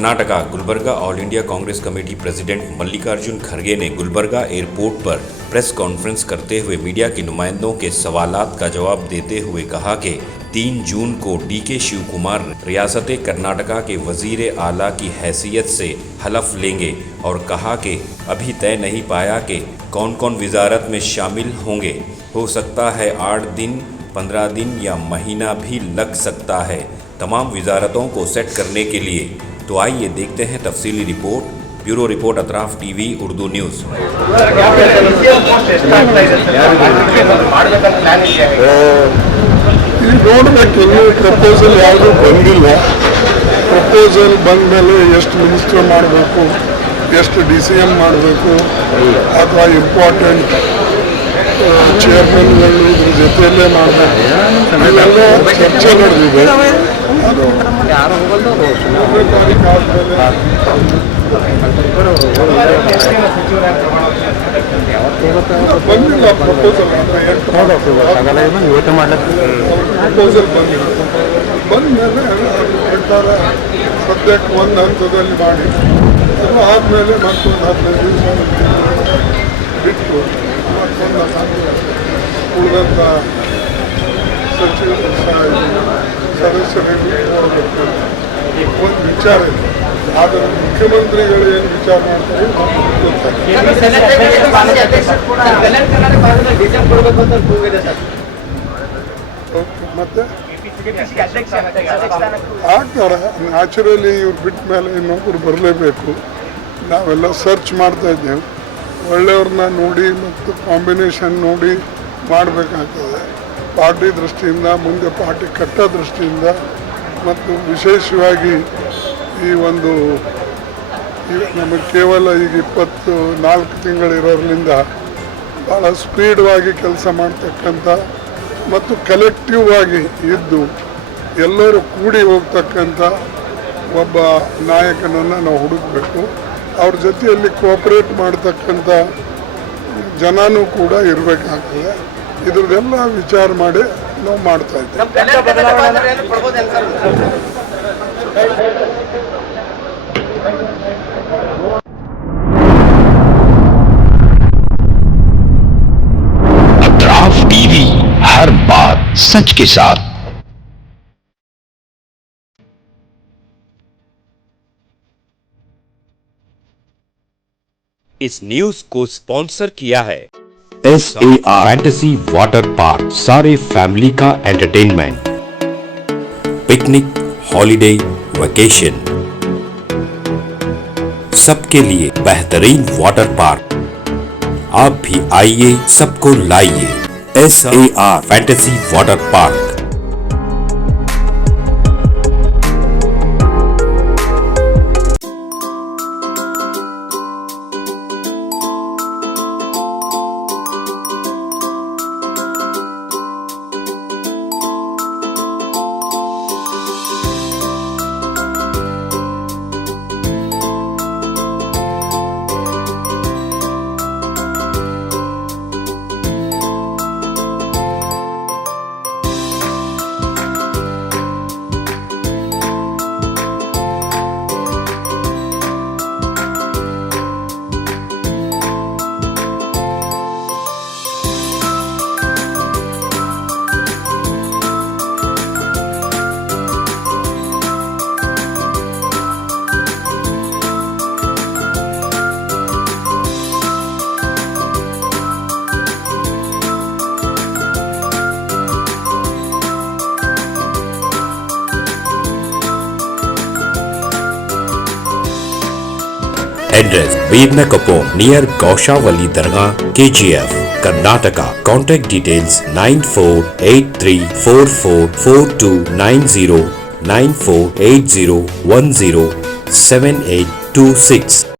Karnataka Gulbarga all India Congress committee president Mallikarjun खड़गे ने Gulbarga airport पर प्रेस कॉन्फ्रेंस करते हुए मीडिया के नुमाइंदों के सवालात का जवाब देते हुए कहा कि 3 जून को डीके शिवकुमार रियासत कर्नाटका के वजीर आला की हैसियत से हलफ लेंगे और कहा कि अभी तय नहीं पाया कि कौन कौन वजारत में शामिल होंगे। हो सकता है 8 दिन, 15 दिन या महीना भी लग सकता है तमाम वजारतों को सेट करने के लिए। तो आइए देखते हैं तफसीली report. Bureau report Atraf TV Urdu news. ನೋಡಬೇಕು, ಪ್ರಪೋಸಲ್ ಯಾವುದೂ ಬಂದಿಲ್ಲ. ಪ್ರಪೋಸಲ್ ಬಂದ ಮೇಲೆ ಎಷ್ಟು ಮಿನಿಸ್ಟರ್ ಮಾಡಬೇಕು, ಎಷ್ಟು DCM ಮಾಡಬೇಕು, ಅಥವಾ ಇಂಪಾರ್ಟೆಂಟ್ ಚೇರ್ಮನ್ಗಳು ಇದ್ರ ಜೊತೆಯಲ್ಲೇ ಮಾಡಬೇಕು, ಇವೆಲ್ಲ ಚರ್ಚೆ ನಡೆದಿದೆ. ಅದು ಬಂದಿಲ್ಲ ಪ್ರಪೋಸಲ್ ಪ್ರಪೋಸಲ್ ಬಂದಿಲ್ಲ. ಬಂದಮೇಲೆ ಪ್ರಕಾರ ಸದ್ಯಕ್ಕೆ ಒಂದು ಹಂತದಲ್ಲಿ ಮಾಡಿ, ಅದು ಆದಮೇಲೆ ಮತ್ತೊಂದು 15 ದಿವಸ ಬಿಟ್ಟು ಮತ್ತೊಂದು ಉಳಿದಂಥ ಸಚಿವ ಸದಸ್ಯರಿಗೆ ನೋಡಬೇಕು. ಒಂದು ವಿಚಾರ ಇದೆ, ಆದರೆ ಮುಖ್ಯಮಂತ್ರಿಗಳು ಏನು ವಿಚಾರ ಮಾಡ್ತಾರೆ ಮತ್ತೆ ಆಗ್ತಾರೆ. ನ್ಯಾಚುರಲಿ ಇವ್ರು ಬಿಟ್ಟ ಮೇಲೆ ಇನ್ನೊಬ್ಬರು ಬರಲೇಬೇಕು. ನಾವೆಲ್ಲ ಸರ್ಚ್ ಮಾಡ್ತಾ ಇದ್ದೇವೆ, ಒಳ್ಳೆಯವ್ರನ್ನ ನೋಡಿ ಮತ್ತು ಕಾಂಬಿನೇಷನ್ ನೋಡಿ ಮಾಡಬೇಕಾಗ್ತದೆ. ಪಾರ್ಟಿ ದೃಷ್ಟಿಯಿಂದ, ಮುಂದೆ ಪಾರ್ಟಿ ಕಟ್ಟೋ ದೃಷ್ಟಿಯಿಂದ, ಮತ್ತು ವಿಶೇಷವಾಗಿ ಈ ಒಂದು ನಮಗೆ ಕೇವಲ ಈಗ 24 ತಿಂಗಳಿರೋದ್ರಿಂದ ಭಾಳ ಸ್ಪೀಡ್ವಾಗಿ ಕೆಲಸ ಮಾಡ್ತಕ್ಕಂಥ ಮತ್ತು ಕಲೆಕ್ಟಿವ್ ಆಗಿ ಇದ್ದು ಎಲ್ಲರೂ ಕೂಡಿ ಹೋಗ್ತಕ್ಕಂಥ ಒಬ್ಬ ನಾಯಕನನ್ನು ನಾವು ಹುಡುಕಬೇಕು. ಅವ್ರ ಜೊತೆಯಲ್ಲಿ ಕೋಆಪ್ರೇಟ್ ಮಾಡ್ತಕ್ಕಂಥ ಜನನೂ ಕೂಡ ಇರಬೇಕಾಗ್ತದೆ. ಇದ್ರದ್ದೆಲ್ಲ ವಿಚಾರ ಮಾಡಿ ನಾವು ಮಾಡ್ತಾ ಇದ್ದೀವಿ. अतराफ टीवी, हर बात सच के साथ। इस न्यूज को स्पॉन्सर किया है SAR फैंटेसी वाटर पार्क, सारे फैमिली का एंटरटेनमेंट, पिकनिक, हॉलिडे, वेकेशन, सबके लिए बेहतरीन वाटर पार्क। आप भी आइए, सबको लाइए। SAR fantasy water park. Address Vednakapur near Gaushavali Dargah, KGF, Karnataka. Contact details 9483444290 9480107826.